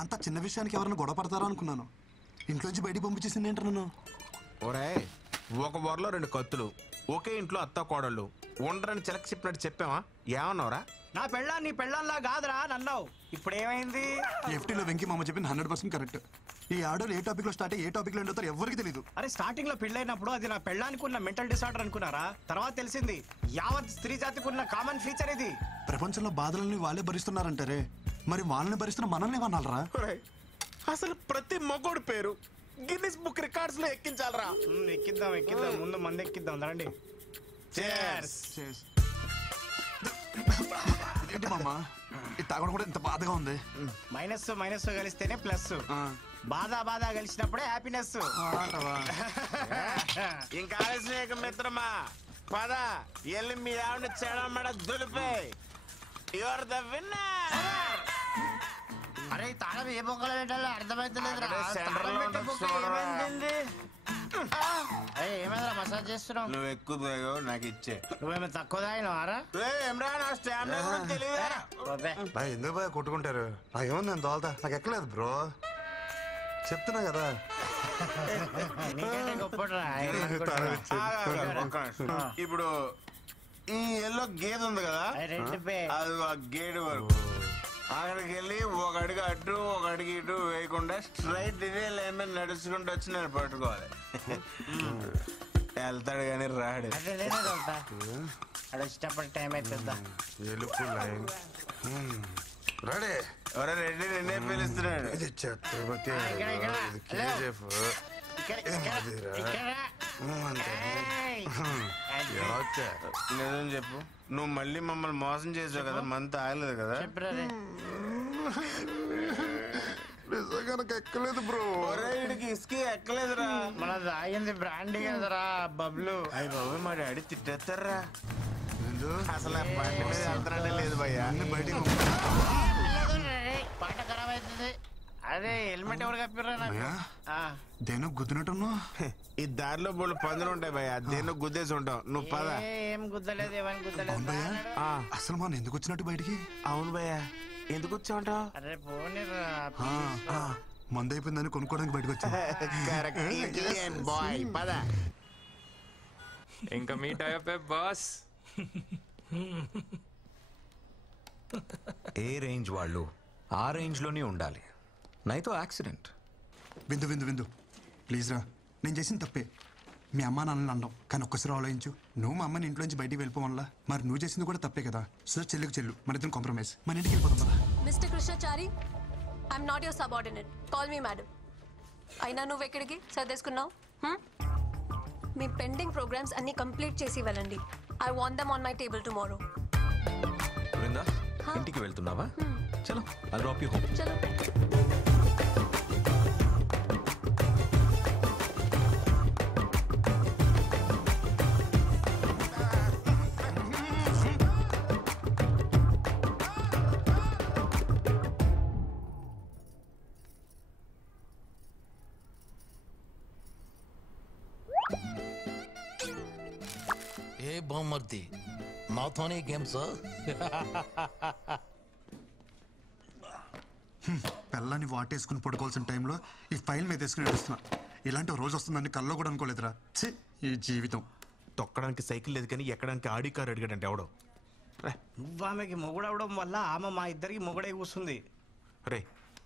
అంత చిన్న విషయానికి ఎవరైనా గొడవ పడతారా అనుకున్నాను. ఇంట్లోంచి బయటికి పంపించేసింది ఏంటి నన్ను? ఒరే, ఒక వరలో 2 కత్తులు, ఒకే ఇంట్లో అత్త కోడళ్ళు ఉండరని చిలక చెప్పినట్టు చెప్పావా? ఏమన్నావురా? నా పెళ్ళాం నీ పెళ్ళంలా కాదురా నన్నావు. ఇప్పుడు ఏమైంది? ఎఫ్టీలో వెంకీ మామ చెప్పింది 100% కరెక్ట్. ఈ ఆడోళ్ళు ఏ టాపిక్ లో స్టార్ట్ అయ్యి ఏ టాపిక్ లో ఎండుతారో ఎవరికి తెలియదు. అరే స్టార్టింగ్ లో పెళ్ళైనప్పుడు అది నా పెళ్ళానికి ఉన్న మెంటల్ డిసార్డర్ అనుకున్నారా? తర్వాత తెలిసింది యావత్ స్త్రీ జాతికి ఉన్న కామన్ ఫీచర్ ఇది. ప్రపంచంలో బాధలని వాళ్ళే భరిస్తున్నారంటారే, మరి వాళ్ళని భరిస్తున్న మనల్ని ఏమన్నారా? అసలు ప్రతి మగోడు పేరు గిన్నిస్ బుక్ రికార్డ్స్ లో ఎక్కించాలరా. ఎక్కిద్దాం ఎక్కిద్దాం, ముందు మంది ఎక్కిద్దాం రండి. ఏంటి మామ ఇది తాగడం కూడా ఇంత బాధగా ఉంది? మైనస్ మైనస్ కలిస్తేనే ప్లస్, బాధ బాధ కలిసినప్పుడే హ్యాపీనెస్. ఇంకా ఆలస్యం మిత్రమా, పద ఎల్లి మీ ఆవిడ చెడమడ దులిపే. You're the winner. అరే తాళం ఏ బొక్కలు పెట్టాలో అర్థమైతలేదు. ఏమైనా మసాజ్ చేస్తున్నావు? నువ్వు ఎక్కువ తాగావు, నాకు ఇచ్చే. నువ్వేమో తక్కువ తాగినావారా? ఎందుకు బాగా కొట్టుకుంటారు? నాకేమో నేను తోలుతా, నాకు ఎక్కలేదు బ్రో, చెప్తున్నా కదా. ఇప్పుడు ఈ ఎల్లో గేదె ఉంది కదా, అది ఆ గేడు వరకు అక్కడికి వెళ్ళి ఒక అడుగు అటు ఒక అడుగు ఇటు వేయకుండా స్ట్రైట్ ఇదే లైన్ మీద నడుచుకుంటూ వచ్చి నేను పట్టుకోవాలి. వెళ్తాడు కానీ రాడు. వచ్చేటప్పుడు టైం అవుతుందా? రెడీ రెడ్డి నిన్నే పిలుస్తున్నాడు. ఛత్రపతి నిజం చెప్పు, నువ్వు మళ్ళీ మమ్మల్ని మోసం చేసావు కదా, మంత్ ఆగలేదు కదా? నిజంగా నాకు ఎక్కలేదు బ్రో. వీడికి ఇసుక ఎక్కలేదురా. మన తాగింది బ్రాండీ కదరా బబ్లు. అయ్యి బాబు మా డాడీ తిట్టేస్తారా. అసలు బండి మీద వెళ్తానంటే లేదు భయ్యా, బయటికి పాట ఖరాబ్ అవుతుంది. అదే హెల్మెట్ ఎవరు కప్పిర్రా నాకు? దేనో గుద్దినట్టున్నా. ఈ దారిలో బోళ్ళు పందులు ఉంటాయి భయ్యా, దేనో గుద్దేసి ఉంటావు. నువ్వు పద. ఏం గుద్దలేదు, ఏమని గుద్దలేదు. అసలు మనం ఎందుకు వచ్చినట్టు బయటికి? అవును భయ్యా, ఎందుకు వచ్చావుంటావు? అరే పోనీరా, మందు అయిపోయిందని కొనుక్కోవడానికి బయటకు వచ్చా. పద. ఇంకా మీట్ అయ్యే బాస్. ఏ రేంజ్ వాళ్ళు ఆ రేంజ్ లోనే ఉండాలి, నైతో యాక్సిడెంట్. విందు విందు విందు ప్లీజ్ రా, నేను చేసిన తప్పే. మీ అమ్మ నాన్నని అన్నావు, కానీ ఒక్కసారి ఆలోచించు. నువ్వు మా అమ్మని ఇంట్లోంచి బయటికి వెళ్ళిపోవాలా, మరి నువ్వు చేసింది కూడా తప్పే కదా. సో చెల్లుకు చెల్లు, మన ఇద్దరం కాంప్రమైజ్, మన ఇంటికి వెళ్ళిపోతాం కదా. Mister Krishnachari, I'm not your subordinate, call me madam. అయినా నువ్వు ఎక్కడికి సర్దేసుకున్నావు? మీ పెండింగ్ ప్రోగ్రామ్స్ అన్ని కంప్లీట్ చేసి వెళ్ళండి. I want them on my table tomorrow. Brinda, ఇంటికి వెళ్తున్నావా? చలో, I'll drop you home. చలో. ఏ బామ్మర్ది, నాతోనే గేమ్స్? పిల్లని వాటేసుకుని పడుకోవాల్సిన టైంలో ఈ ఫైల్ మీద వేసుకుని నడుస్తున్నా. ఇలాంటి రోజు వస్తుందని కల్లో కూడా అనుకోలేదురా. ఈ జీవితం. తొక్కడానికి సైకిల్ లేదు కానీ ఎక్కడానికి ఆడి కారు అడిగాడంటే ఎవడో. నువ్వు ఆమెకి మొగుడవడం వల్ల ఆమె మా ఇద్దరికి మొగుడే కూస్తుంది. రే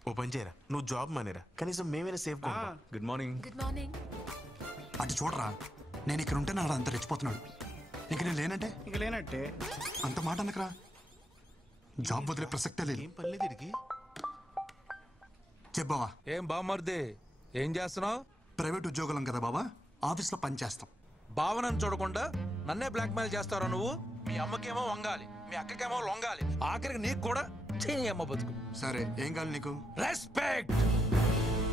ఓ పని చేయరా, నువ్వు జాబ్ మానేరా, కనీసం మేమైనా safe. Good morning. Good morning. అటు చూడరా, నేను ఇక్కడ ఉంటే నాడు అంత రెచ్చిపోతున్నాడు. ఇంక నేను లేనంటే ఇక లేనట్టే. అంత మాట అనకరా, జాబ్ వదిలే ప్రసక్తే లేదు. ఏం పర్లేదు ఇడికి. చెప్పావా? ఏం బామ్మర్ది, ఏం చేస్తున్నావు? ప్రైవేట్ ఉద్యోగులం కదా బాబా, ఆఫీస్లో పని చేస్తాం. భావనను చూడకుండా నన్నే బ్లాక్మెయిల్ చేస్తారా నువ్వు? మీ అమ్మకేమో వంగాలి, మీ అక్కకేమో లొంగాలి, ఆఖరికి నీకు కూడా చెయ్యమ్మ బతుకు. సరే ఏం కావాలి నీకు? రెస్పెక్ట్.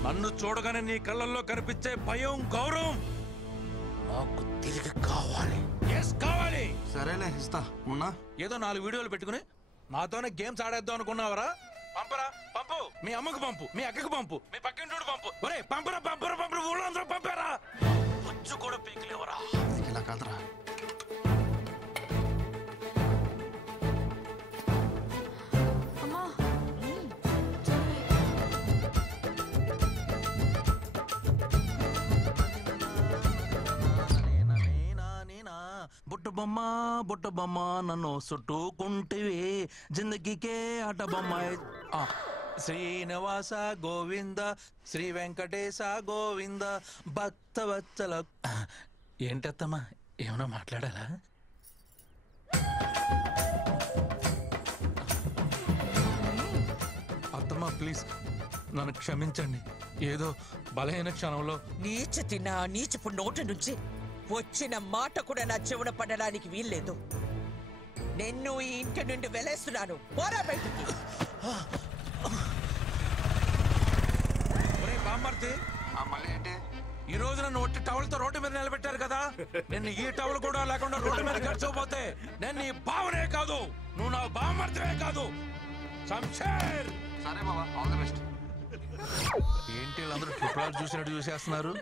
నన్ను చూడగానే నీ కళ్ళల్లో కనిపించే భయం, గౌరవం నాకు తిరిగి కావాలి. కావాలి. సరేలే ఇస్తా. ఉన్నా ఏదో 4 వీడియోలు పెట్టుకుని నాతోనే గేమ్స్ ఆడేద్దాం అనుకున్నావరా? పంపరా, పంపు. మీ అమ్మకు పంపు, మీ అక్కకు పంపు, మీ పక్కింటోడు పంపు. ఒరే పంపరా, పంపరా, పంపరా, ఊళ్ళో అందరూ పంపారా. వచ్చి కూడా పీకలేవరా. ఇలా కాదురా. బొమ్మ బుట్ట బొమ్మ నన్ను చుట్టుకుంటివి జిందగీకే ఆట బొమ్మ. శ్రీనివాస గోవింద శ్రీ వెంకటేశ గోవింద భక్తవత్సల. ఏంటత్తమ్మా ఏమన్నా మాట్లాడాలా? అత్తమ్మా ప్లీజ్ నన్ను క్షమించండి. ఏదో బలహీన క్షణంలో నీచ తిన్నా నీచపు నోటి నుంచి వచ్చిన మాట కూడా నా చెవున పడడానికి వీల్లేదు. నిన్ను ఈ ఇంటి నుండి వెలేస్తున్నాను. పోరా బయటికి. బామ్మర్తి ఈ రోజు నన్ను ఒట్టి టవల్తో రోడ్డు మీద నిలబెట్టారు కదా, నేను ఈ టవల్ కూడా లేకుండా రోడ్డు మీద గడిచిపోతే నేను నీ బావనే కాదు, నువ్వు నా బామ్మర్తివే కాదు. శంషేర్. సరే బాబా, ఆల్ ది బెస్ట్. ఏంటి వీళ్ళందరూ ట్రిపుల్ చూసినట్టు చూసేస్తున్నారు?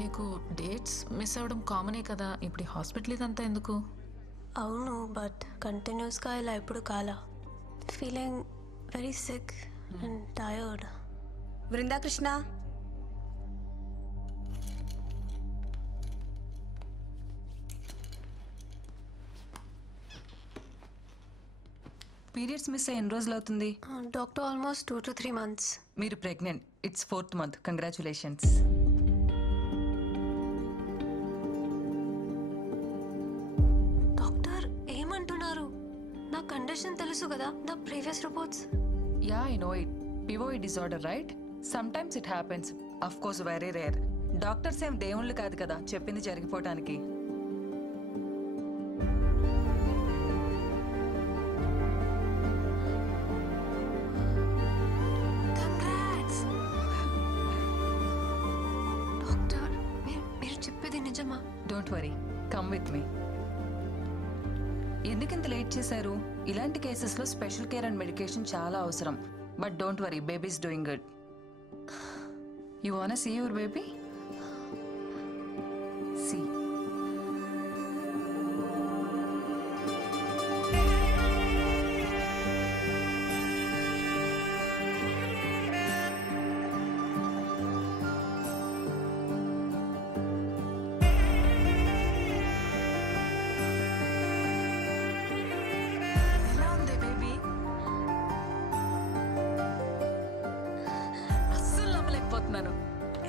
నీకు డేట్స్ మిస్ అవ్వడం కామనే కదా, ఇప్పుడు హాస్పిటల్ ఇదంతా ఎందుకు? అవును, బట్ కంటిన్యూస్గా ఇలా ఎప్పుడు కాలా. Feeling very sick and tired. Brindakrishna, periods miss అయ్యి ఎన్ని రోజులు అవుతుంది? Doctor almost 2 to 3 months. మీరు pregnant. It's 4th month. Congratulations. Doctor ఏమంటున్నారు? నా కండిషన్ తెలుసు కదా, the previous reports. Yeah, I know it. PCOD disorder, right? Sometimes it happens. Of course very rare. Doctors ఏం దేవుళ్ళు కాదు కదా చెప్పింది జరిగిపోవటానికి. డాక్టర్ మీరు చెప్పేది నిజమా? Don't worry, come with me. ఎందుకింత లేట్ చేశారు? ఇలాంటి కేసెస్లో స్పెషల్ కేర్ అండ్ మెడికేషన్ చాలా అవసరం. But don't worry, baby is doing good. You want see your baby? See.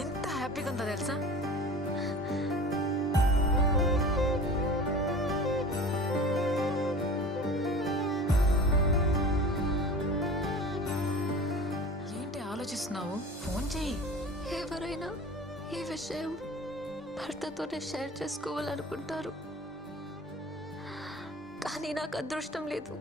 ఎంత హ్యాపీగా ఉందో తెలుసా? ఏంటి ఆలోచిస్తున్నావు? ఫోన్ చెయ్యి. ఎవరైనా ఈ విషయం భర్తతోనే షేర్ చేసుకోవాలనుకుంటారు, కానీ నాకు అదృష్టం లేదు.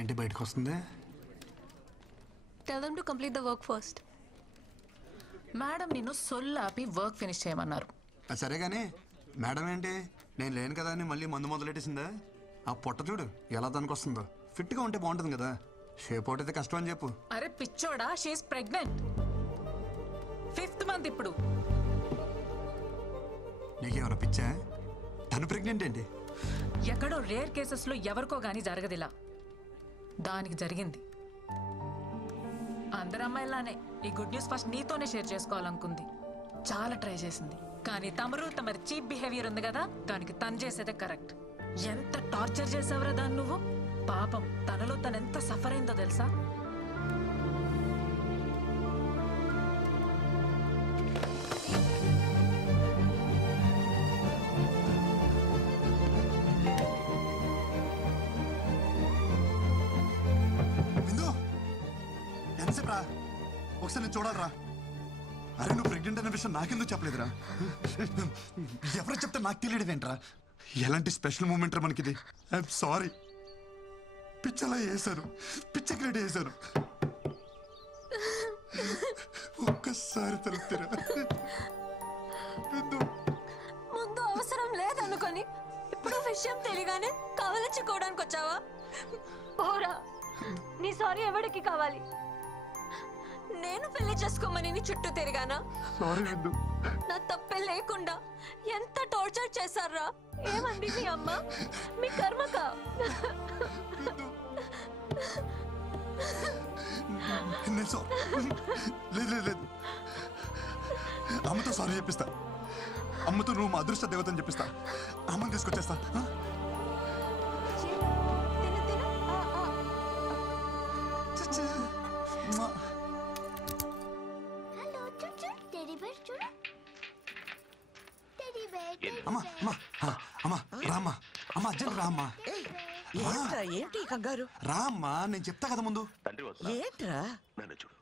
ఏంటి బయటకు వస్తుంది? Tell them to complete the work first. Madam నిన్ను సొల్లాపి వర్క్ ఫినిష్ చేయమన్నారు. సరే కానీ మేడం ఏంటి నేను లేను కదా అని మళ్ళీ మందు మొదలెట్టేసిందా? ఆ పొట్ట చూడు ఎలా దానికి వస్తుందో. ఫిట్గా ఉంటే బాగుంటుంది కదా, షేప్ అవుట్ అయితే కష్టం అని చెప్పు. అరే పిచ్చోడా, షీఈస్ ప్రెగ్నెంట్. 5th month ఇప్పుడు. నీకేమైనా పిచ్చా? తను ప్రెగ్నెంట్ ఏంటి? ఎక్కడో రేర్ కేసెస్లో ఎవరికో గానీ జరగదిలా, దానికి జరిగింది. అందరు అమ్మాయిలానే ఈ గుడ్ న్యూస్ ఫస్ట్ నీతోనే షేర్ చేసుకోవాలనుకుంది. చాలా ట్రై చేసింది, కానీ తమరి చీప్ బిహేవియర్ ఉంది కదా, దానికి తను చేసేదే కరెక్ట్. ఎంత టార్చర్ చేసావురా దాన్ని నువ్వు. పాపం తనలో తను ఎంత సఫర్ అయిందో తెలుసా? ఒకసారి నేను చూడాలరా. అరే నువ్వు ప్రెగ్నెంట్ అనే విషయం నాకెందుకు చెప్పలేదురా? ఎవరు చెప్తే నాకు తెలియడమేంట్రా? ఎలాంటి స్పెషల్ మూమెంట్ రా మనకిది. I'm sorry. పిచ్చలా వేశారు, పిచ్చ క్రియేట్ చేశారు. ఒక్కసారి తలుపుతారా? ముందు అవసరం లేదనుకొని ఇప్పుడు విషయం తెలియగానే కవలించుకోవడానికి వచ్చావా? పోరా, నీ సారీ ఎవరికి కావాలి? నేను పెళ్లి చేసుకోమని నీ చుట్టూ తిరిగానా? నా తప్పే లేకుండా ఎంత టార్చర్ చేశారా? ఏమంది మీ అమ్మ? మీ కర్మక. లేదు, అమ్మతో సారీ చెప్పిస్తా. అమ్మతో నువ్వు మా అదృష్ట దేవతని చెప్పిస్తా. అమ్మని తీసుకొచ్చేస్తా. ఏంటి కంగారు? రామ్మా, నేను చెప్తా కదా ముందు. ఏంట్రా? నన్ను చూడు,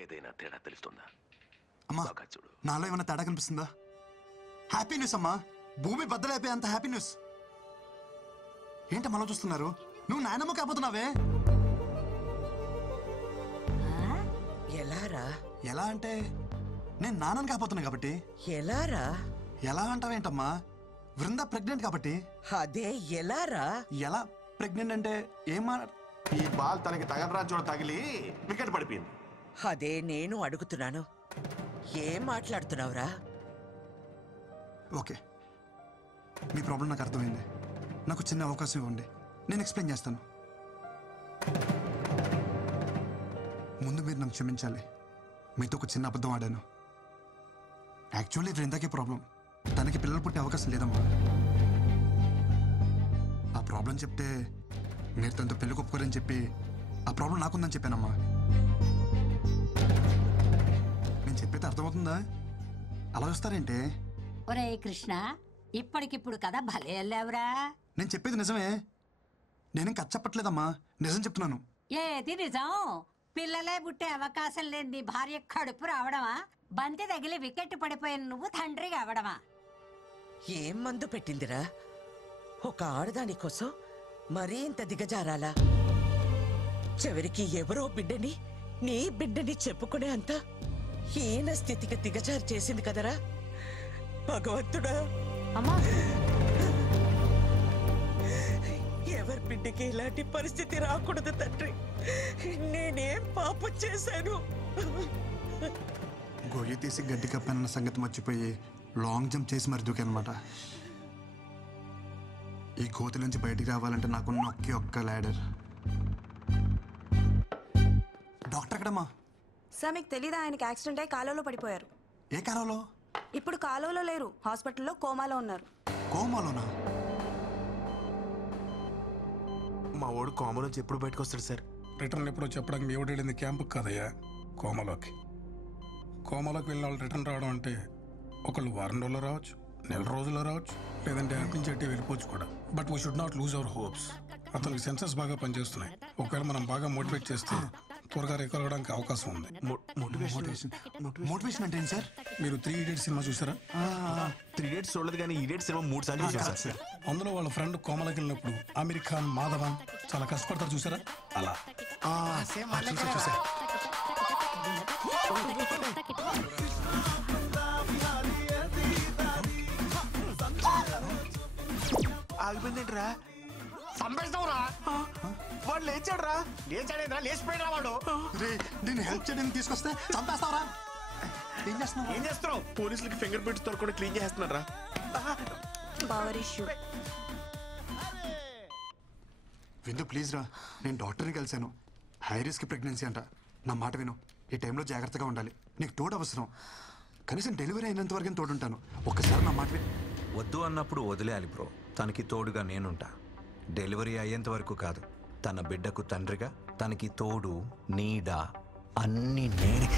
ఏదైనా తేడా తెలుస్తుందా? అమ్మా, నాలో ఏమైనా తేడా కనిపిస్తుందా? హ్యాపీ న్యూస్ అమ్మా, భూమి బద్దలైపోయే అంత హ్యాపీ న్యూస్. ఏంటమ్మా అలా చూస్తున్నారు? నువ్వు నాయనమ్మ కాబోతున్నావే. ఎలారా? ఎలా అంటే నేను నాన్నని కాబోతున్నా కాబట్టి. ఎలారా? ఎలా అంటావేంటమ్మా? వృందా ప్రెగ్నెంట్ కాబట్టి. అదే ఎలారా? ఎలా ప్రెగ్నెంట్ అంటే ఏమా? ఈ బాల్ తనకి తగలరా చూడ తగిలి వికెట్ పడిపోయింది. అదే నేను అడుగుతున్నాను. ఏం మాట్లాడుతున్నావురా? ఓకే, మీ ప్రాబ్లం నాకు అర్థమైంది. నాకు చిన్న అవకాశం ఇవ్వండి, నేను ఎక్స్ప్లెయిన్ చేస్తాను. ముందు మీరు నన్ను క్షమించాలి. మీతో ఒక చిన్న అబద్ధం ఆడాను. యాక్చువల్లీ వృందాకే ప్రాబ్లం. తనకి పిల్లలు పుట్టే అవకాశం లేదమ్మా. ఆ ప్రాబ్లం చెప్తే మీరు తనతో పెళ్లి ఒప్పుకోరని చెప్పి ఆ ప్రాబ్లం నాకుందని చెప్పానమ్మా. నేను చెప్పేది అర్థమవుతుందా? అలా చూస్తారేంటే? ఒరే కృష్ణ, ఇప్పటికిప్పుడు కదా భలే వెళ్ళావురా. నేను చెప్పేది నిజమే. నేనేం కథ చెప్పట్లేదమ్మా, నిజం చెప్తున్నాను. ఏది నిజం? పిల్లలే పుట్టే అవకాశం లేని నీ భార్య కడుపు రావడమా? బంతి తగిలి వికెట్ పడిపోయిన నువ్వు తండ్రి కావడమా? ఏం మందు పెట్టిందిరా? ఒక ఆడదాని కోసం మరీ ఇంత దిగజారాలా? చివరికి ఎవరో బిడ్డని నీ బిడ్డని చెప్పుకునే అంత హీన స్థితికి దిగజారు చేసింది కదరా భగవంతుడా. అమ్మా, ఎవరి బిడ్డకి ఇలాంటి పరిస్థితి రాకూడదు తండ్రి. నేనేం పాపం చేశాను? గొయ్యి తీసి గడ్డి కప్పానన్న సంగతి మర్చిపోయి లాంగ్ జంప్ చేసి మరి దూకనమాట. ఈ కోతి నుంచి బయటికి రావాలంటే నాకున్న ఒక్క ల్యాడర్. డాక్టర్ ఎక్కడమ్మా? సార్ మీకు తెలీదా, ఆయనకి యాక్సిడెంట్ అయి కాలువలో పడిపోయారు. ఏ కాలంలో? ఇప్పుడు కాలువలో లేరు, హాస్పిటల్లో కోమాలో ఉన్నారు. కోమాలోనా? మా వాడు కోమా నుంచి ఎప్పుడు బయటకు వస్తాడు సార్? రిటర్న్ ఎప్పుడో చెప్పడానికి మీ ఎవడు వెళ్ళింది క్యాంపుకి కాదయ్యా, కోమాలోకి. కోమాలోకి వెళ్ళిన వాళ్ళు రిటర్న్ రావడం అంటే ఒకళ్ళు వారం రోజుల్లో రావచ్చు, నెల రోజుల్లో రావచ్చు, లేదంటే అటు నుంచి అట్టి వెళ్ళిపోవచ్చు కూడా. But we should not lose our hopes. అతనికి సెన్సెస్ బాగా పనిచేస్తున్నాయి. ఒకవేళ మనం బాగా మోటివేట్ చేస్తే త్వరగా రికవర్ అవడానికి అవకాశం ఉంది. మోటివేషన్ అంటే ఏంటి సార్? మీరు 3 Idiots సినిమా చూసారా? 3 Idiots చూడలేదు, కానీ Idiots సినిమా 3 సార్లు చూసాను సార్. అందులో వాళ్ళ ఫ్రెండ్ కోమలకి వెళ్ళినప్పుడు అమీర్ ఖాన్, మాధవన్ చాలా కష్టపడతారు చూసారా? అలా చూసా. ఆగిపోయిందేంట్రా? సంపేస్తావురా? వాడు లేచాడురా. లేచాడేంద్రా? లేచిపోయినా వాడు. నేను హెల్ప్ చేయడానికి తీసుకొస్తే చంపేస్తావరా? ఏం చేస్తున్నావు? పోలీసులకి ఫింగర్ ప్రింట్స్ తో కూడా క్లీన్ చేస్తున్నారా? Power issue. విందు ప్లీజ్ రా, నేను డాక్టర్ని కలిశాను. హై రిస్క్ ప్రెగ్నెన్సీ అంట. నా మాట విను, ఈ టైంలో జాగ్రత్తగా ఉండాలి. నీకు తోడు అవసరం. కనీసం డెలివరీ అయినంత వరకు తోడుంటాను. ఒక్కసారి నా మాట వద్దు అన్నప్పుడు వదిలేయాలి బ్రో. తనకి తోడుగా నేనుంటా. డెలివరీ అయ్యేంత వరకు కాదు, తన బిడ్డకు తండ్రిగా తనకి తోడు, నీడ అన్ని నేనే.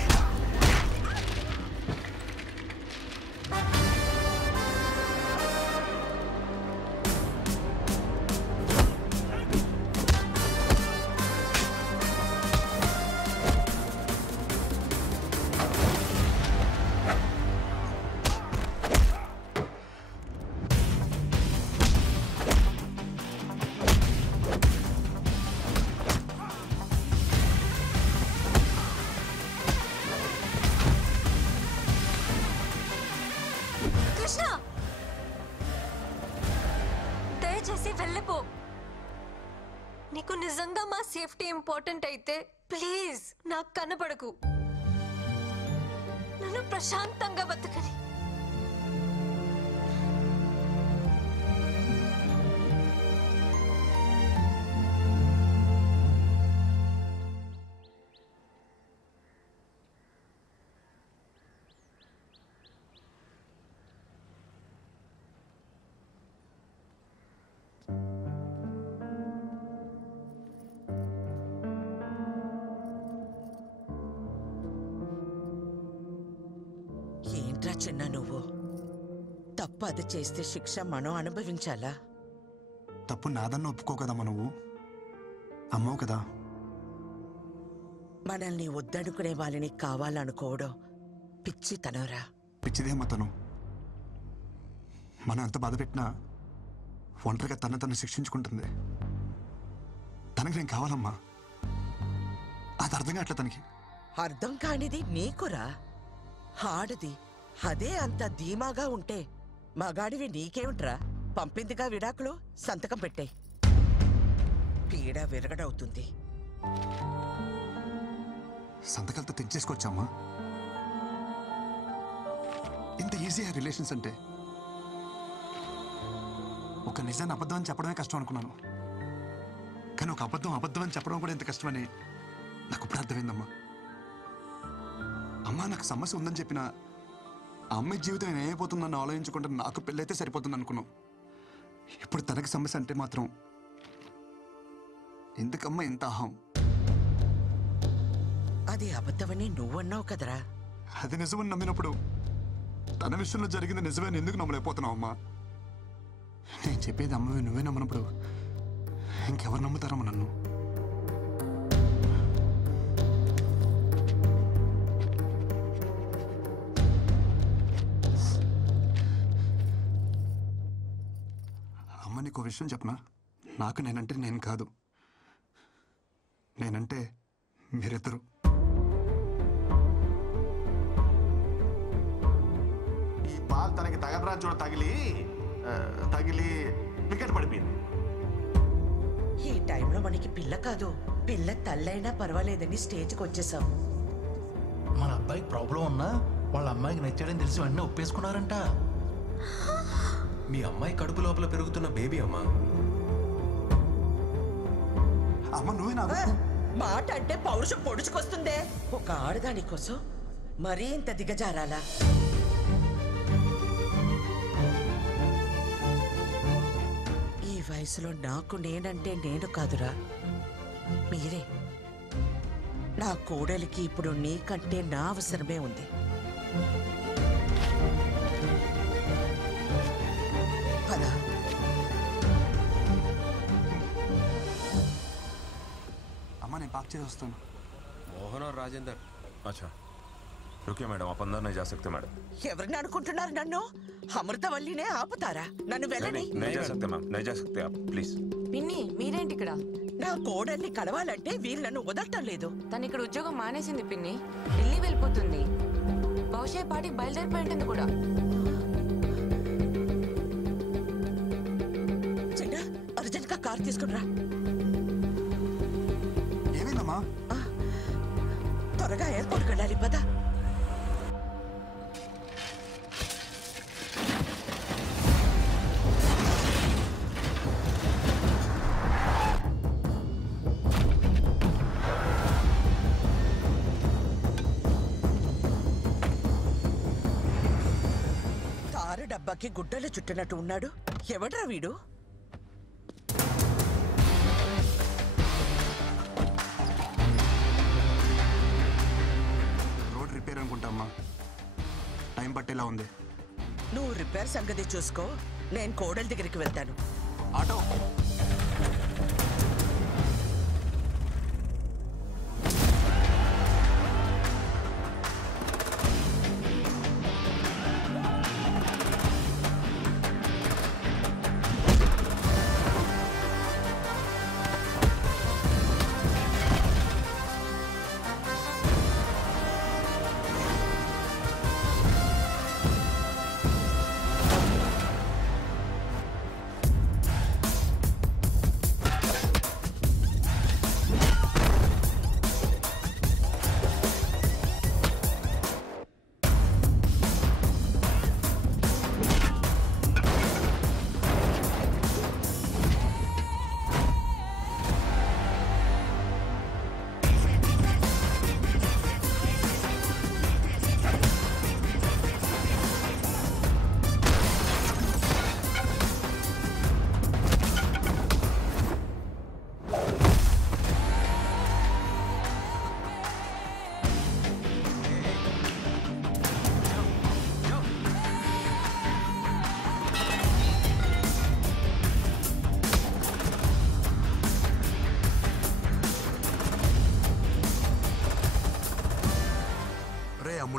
కృష్ణ దయచేసి వెళ్ళిపో. నీకు నిజంగా మా సేఫ్టీ ఇంపార్టెంట్ అయితే ప్లీజ్ నాకు కనపడకు. నన్ను ప్రశాంతంగా బతకని. ఏంట్రా చిన్న నువ్వు? తప్పు అది చేస్తే శిక్ష మనం అనుభవించాలా? తప్పు నాదన్న ఒప్పుకో కదమ్మా, నువ్వు అమ్మవు కదా. మనల్ని వద్దనుకునే వాళ్ళని కావాలనుకోవడం పిచ్చితనరా. పిచ్చిదేమ్మా తను. మనం ఎంత బాధ పెట్టినా ఒంటరిగా తను శిక్షించుకుంటుంది. తనకి నేను కావాలమ్మా. అది అర్థం కావట్లే తనకి. అర్థం కానిది నీకురా. ఆడది అదే అంత ధీమాగా ఉంటే మగాడివి నీకేమిట్రా? పంపిందిగా విడాకులు, సంతకం పెట్టే. పీడ విరగడవుతుంది. సంతకాలతో తెచ్చేసుకొచ్చామ్మా. ఇంత ఈజీ రిలేషన్స్ అంటే. ఒక నిజాన్ని అబద్ధం అని చెప్పడమే కష్టం అనుకున్నాను, కానీ ఒక అబద్ధం అని చెప్పడం కూడా ఎంత కష్టమని నాకు ఇప్పుడు అర్థమైందమ్మా. అమ్మా నాకు సమస్య ఉందని చెప్పిన ఆ అమ్మాయి జీవితం ఏమైపోతుందని ఆలోచించుకుంటే నాకు పెళ్ళైతే సరిపోతుంది అనుకున్నాం. ఇప్పుడు తనకి సమస్య అంటే మాత్రం ఎందుకమ్మా ఇంత అహం? అది అబద్ధమని నువ్వన్నావు కదరా. అది నిజమని నమ్మినప్పుడు తన విషయంలో జరిగింది నిజమని ఎందుకు నమ్మలేకపోతున్నావు అమ్మా? నేను చెప్పేది అమ్మవి నువ్వే నమ్మనప్పుడు ఇంకెవరు నమ్ముతారమ్మా నన్ను? అమ్మ నీకు విషయం చెప్పనా? నాకు నేనంటే నేను కాదు, నేనంటే మీరిద్దరు. ఈ బాల్ తనకి తగలరా చూడ తగిలి వికెట్ పడిపోయింది. ఈ టైంలో మనకి పిల్ల కాదు, పిల్ల తల్లైనా పర్వాలేదని స్టేజ్కి వచ్చేసాం. మన అబ్బాయికి ప్రాబ్లం ఉన్నా వాళ్ళ అమ్మాయికి నచ్చాడని తెలిసి వెంటనే ఒప్పేసుకున్నారంట. మీ అమ్మాయి కడుపు లోపల పెరుగుతున్న బేబీ అమ్మా. అమ్మ నువ్వే నా మాట అంటే పౌరుషం పొడుచుకొస్తుందే. ఒక ఆడదాని కోసం మరీ ఇంత దిగజారాలా? ఈ వయసులో నాకు నేనంటే నేను కాదురా, మీరే. నా కోడలికి ఇప్పుడు నీకంటే నా అవసరమే ఉంది. పద. అమ్మ నేను పాక్ చేసి వస్తాను. मोहन और राजेंद्र। अच्छा रुकिए मैडम, आप अंदर नहीं जा सकते मैडम। ఎవరిని అనుకుంటున్నారు నన్ను? అమృతవల్లినే ఆపుతారా? నన్ను వెళ్ళని. नहीं जा सकते मैम, नहीं जा सकते आप प्लीज। పిన్ని మీరేంటి ఇక్కడ? నా కోడల్ని కలవాలంటే వీళ్ళను వదలటం లేదు. తను ఇక్కడ ఉద్యోగం మానేసింది పిన్ని, ఢిల్లీ వెళ్ళిపోతుంది. బహుశా పాటికి బయలుదేరిపోయింటుంది కూడా. చిన్న అర్జెంట్ గా కార్ తీసుకుని రా. ఏమైందమ్మా? త్వరగా ఎయిర్పోర్ట్కి వెళ్ళాలి, పద. తారు డబ్బాకి గుడ్డలు చుట్టినట్టు ఉన్నాడు. ఎవడ్రా వీడు? రిపేర్ అనుకుంటామ్మా, టైం పట్టేలా ఉంది. నువ్వు రిపేర్ సంగతి చూసుకో, నేను కోడలి దగ్గరికి వెళ్తాను. Auto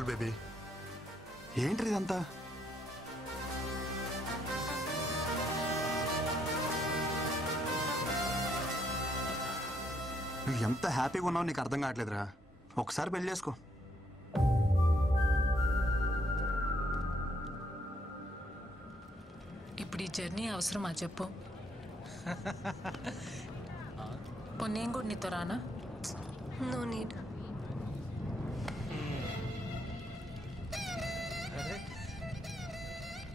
cool baby. ఏంటి ఇదంతా? నువ్వు ఎంత హ్యాపీగా ఉన్నావు నీకు అర్థం కావట్లేదురా. ఒకసారి పెళ్లి చేసుకో. ఇప్పుడు ఈ జర్నీ అవసరమా చెప్పు? నేను కూడా నీతో రానా? No need.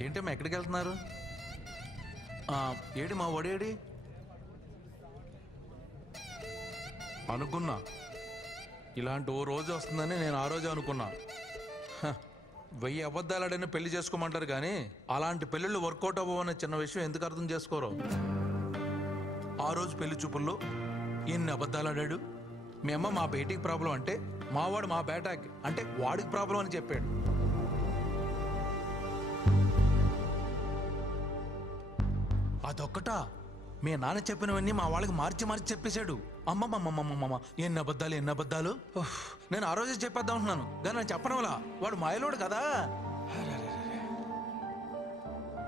ఏంటమ్మా ఎక్కడికి వెళ్తున్నారు? ఏడి మా వడేడి అనుకున్నా. ఇలాంటి ఓ రోజు వస్తుందని నేను ఆ రోజు అనుకున్నా. 1000 అబద్ధాలాడైనా పెళ్లి చేసుకోమంటారు కానీ అలాంటి పెళ్ళిళ్ళు వర్కౌట్ అవ్వవనే చిన్న విషయం ఎందుకు అర్థం చేసుకోరు? ఆ రోజు పెళ్లి చూపుల్లో ఎన్ని అబద్ధాలాడాడు. మీ అమ్మ మా బేటీకి ప్రాబ్లం అంటే మావాడు మా బేటాకి అంటే వాడికి ప్రాబ్లం అని చెప్పాడు. అదొక్కటా మీ నాన్న చెప్పినవన్నీ మా వాళ్ళకి మార్చి మార్చి చెప్పేశాడు. అమ్మమ్మమ్మమ్మమ్మ ఎన్ని అబద్ధాలు. నేను ఆ రోజే చెప్పేద్దాం ఉంటున్నాను కానీ నేను చెప్పడం వల్ల వాడు మాయలోడు కదా.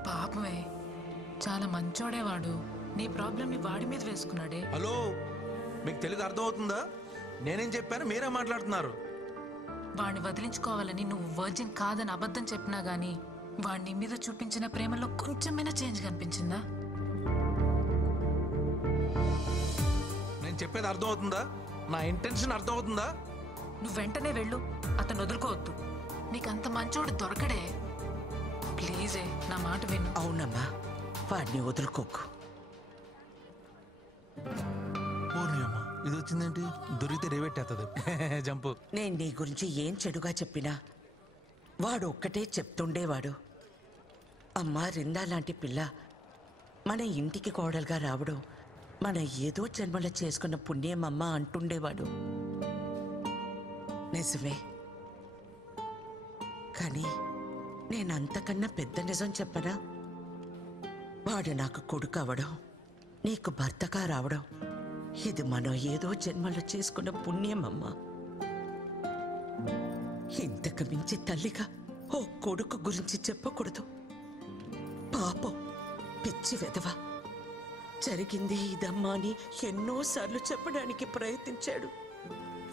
పాపమే, చాలా మంచోడేవాడు. నీ ప్రాబ్లమ్ని వాడి మీద వేసుకున్నాడే. హలో, మీకు తెలుగు అర్థం అవుతుందా? నేనేం చెప్పాను మీరే మాట్లాడుతున్నారు. వాడిని వదిలించుకోవాలని నువ్వు వర్జిన్ కాదని అబద్ధం చెప్పినా గానీ వాడిని మీద చూపించిన ప్రేమలో కొంచెమైనా చేంజ్ కనిపించిందా? నేను చెప్పేది అర్థం అవుతుందా? నా ఇంటెన్షన్ అర్థం అవుతుందా? నువ్వు వెంటనే వెళ్ళు, అతను వదులుకోవద్దు. నీకంత మంచోడు దొరకడే. ప్లీజే నా మాట విను. అవునమ్మా, వాడిని వదులుకోకు. ఇది వచ్చిందేంటి? దొరికితే రేవెట్టేస్తుంది జంపు. నేను నీ గురించి ఏం చెడుగా చెప్పినా వాడు ఒక్కటే చెప్తుండేవాడు. అమ్మా రిందా లాంటి పిల్ల మన ఇంటికి కోడలుగా రావడం మన ఏదో జన్మలో చేసుకున్న పుణ్యం అమ్మ అంటుండేవాడు. నిజమే, కానీ నేనంతకన్నా పెద్ద నిజం చెప్పనా? వాడు నాకు కొడుకు అవడం, నీకు భర్తగా రావడం ఇది మనం ఏదో జన్మలో చేసుకున్న పుణ్యం అమ్మా. ఇంతకు మించి తల్లిగా ఓ కొడుకు గురించి చెప్పకూడదు. పాపం, పిచ్చి వెధవ. జరిగింది ఇదమ్మా అని ఎన్నోసార్లు చెప్పడానికి ప్రయత్నించాడు,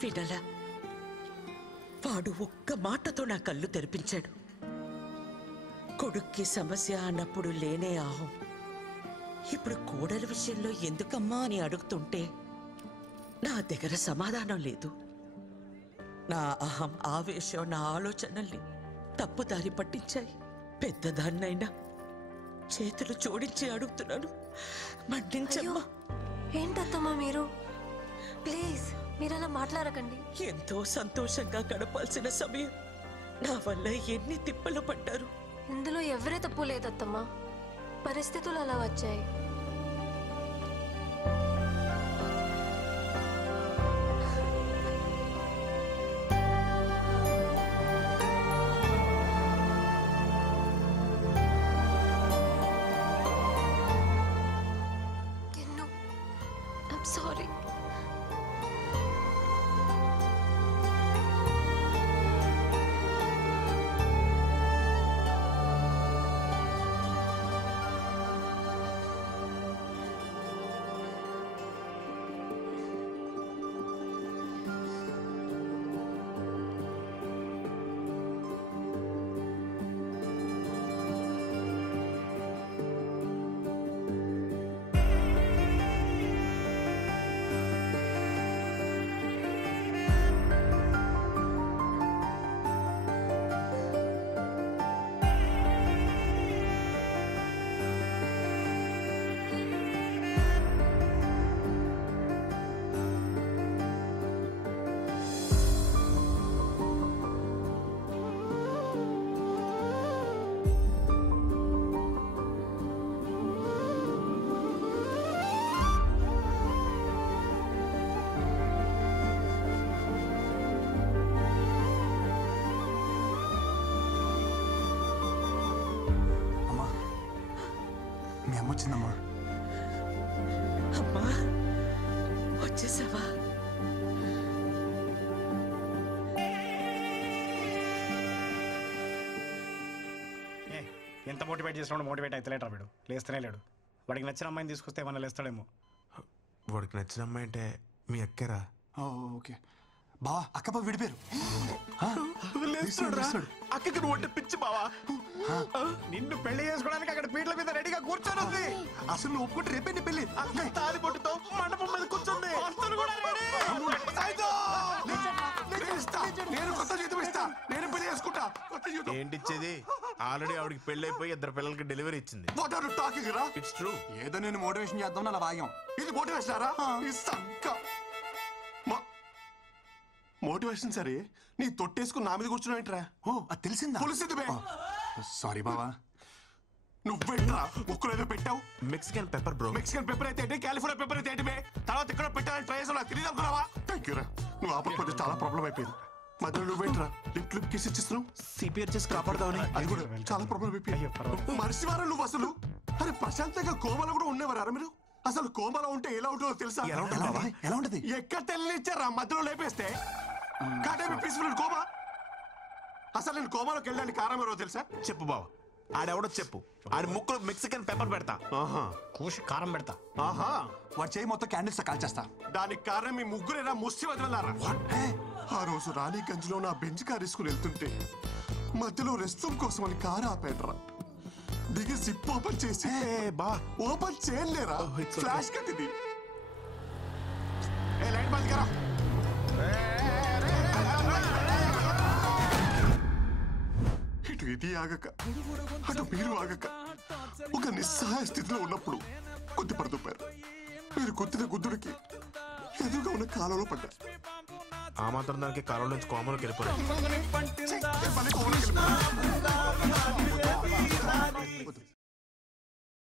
వినలా. వాడు ఒక్క మాటతో నా కళ్ళు తెరిపించాడు. కొడుక్కి సమస్య అన్నప్పుడు లేనే ఆహం. ఇప్పుడు కోడల విషయంలో ఎందుకమ్మా అని అడుగుతుంటే నా దగ్గర సమాధానం లేదు. నా అహం, ఆవేశం, నా ఆలోచనల్ని తప్పుదారి పట్టించాయి. పెద్దదాన్నైనా చేతులు జోడించి అడుగుతున్నాను, మన్నించమ్మా. ఏంటత్తమ్మా మీరు? ప్లీజ్ మీరు అలా మాట్లాడకండి. ఎంతో సంతోషంగా గడపాల్సిన సమయం నా వల్ల ఎన్ని తిప్పలు పడ్డారు. ఇందులో ఎవరే తప్పు లేదత్తమ్మా, పరిస్థితులు అలా వచ్చాయి. I'm sorry. మీ అమ్మ వచ్చిందమ్మా. అమ్మా వచ్చేసావా? ఎంత మోటివేట్ చేసినాడు మోటివేట్ అవుతలేడు వీడు, లేస్తనే లేడు. వాడికి నచ్చిన అమ్మాయిని తీసుకొస్తే ఏమన్నా లేస్తాడేమో. వాడికి నచ్చిన అమ్మాయి అంటే మీ అక్కేరా? ఓకే బావా, అక్క బావ విడిపోయారు. అక్కకి నువ్వు అంటే పిచ్చి బావా. నిన్ను పెళ్లి చేసుకోవడానికి అక్కడ పీటల మీద రెడీగా కూర్చొని ఉంది. అసలు నువ్వు ఒప్పుకుంటే రేపే నీ పెళ్లి. అక్క తాలి పొట్టుతో మండపం మీద కూర్చుంది. నేను కొత్త జీతం ఇస్తా, నేను పెళ్లి చేసుకుంటా. ఏంటి ఇచ్చేది? ఆల్రెడీ ఆవిడకి పెళ్లి అయిపోయి 2 పిల్లలకి డెలివరీ ఇచ్చింది. వాట్ ఆర్ యు టాకింగ్ రా? It's true. ఏదో నేను మోటివేషన్ చేద్దాం అలా వాగాం. ఇది మోటివేషన్ రా? మోటివేషన్ సరే, నీ తొట్టేసుకుని నా మీద కూర్చున్నాయంటరా. ఓ అది తెలిసిందా? తెలిసింది బే. సారీ బావా. నువ్వెట్రా ఒక్కరేదో పెట్టావు? Mexican pepper bro. Mexican pepper అయితే ఏంటి, కాలిఫోర్నియా పెప్పర్ అయితే ఏంటి బే? తర్వాత ఎక్కడ పెట్టాలని ట్రై చేసావు, నాకు తెలియదు అనుకున్నావా? థ్యాంక్ యూ రా, నువ్వు ఆపకపోతే చాలా ప్రాబ్లం అయిపోయింది. మధ్యలో నువ్వేంట్రా లిప్ లిప్ కిస్ ఇచ్చిస్తున్నావు? సిపిఆర్ చేసి కాపాడదామని. అది కూడా చాలా ప్రాబ్లం అయిపోయింది. మనిషివారా నువ్వు అసలు? అరే ప్రశాంతంగా కోమలో కూడా ఉండేవారా మీరు? అసలు కోమలో ఉంటే ఎలా ఉంటుందో తెలుసా? ఎలా ఉంటది? ఎక్కడ తెలియనిచ్చారా మధ్యలో లేపేస్తే? Peaceful coma. అసలు నేను కోమాలోకి వెళ్ళడానికి కారణం ఎవరో తెలుసా? చెప్పు బావ, ఆడెవడో చెప్పు. ఆడి ముక్కులో మెక్సికన్ పెప్పర్ పెడతా. కూసి కారం పెడతా. ఆహా, వాడు చేయి మొత్తం క్యాండిల్స్ కాల్ చేస్తా. దానికి కారణం మీ ముగ్గురేనా ముష్టి వదిలారా? ఆ రోజు రాణిగంజ్ లో నా బెంచ్ కార్ తీసుకుని వెళ్తుంటే మధ్యలో రెస్ట్ రూమ్ కోసం అని కారు ఆపేట్రా. దిగి సిప్ ఓపెన్ చేసి బా ఓపెన్ చేయలేరా? ఫ్లాష్ కట్టింది. లైట్ బంద్ కరా. ఇటు ఇది ఆగక అటు మీరు ఆగక ఒక నిస్సహాయ స్థితిలో ఉన్నప్పుడు కొద్ది పడుతుపారు. మీరు కొద్దిన గుద్దుడికి ఎదురుగా ఉన్న కాలంలో పడ్డారు. ఆ మాత్రం దానికి కాలంలో నుంచి కోమలోకి వెళ్ళిపోయారు.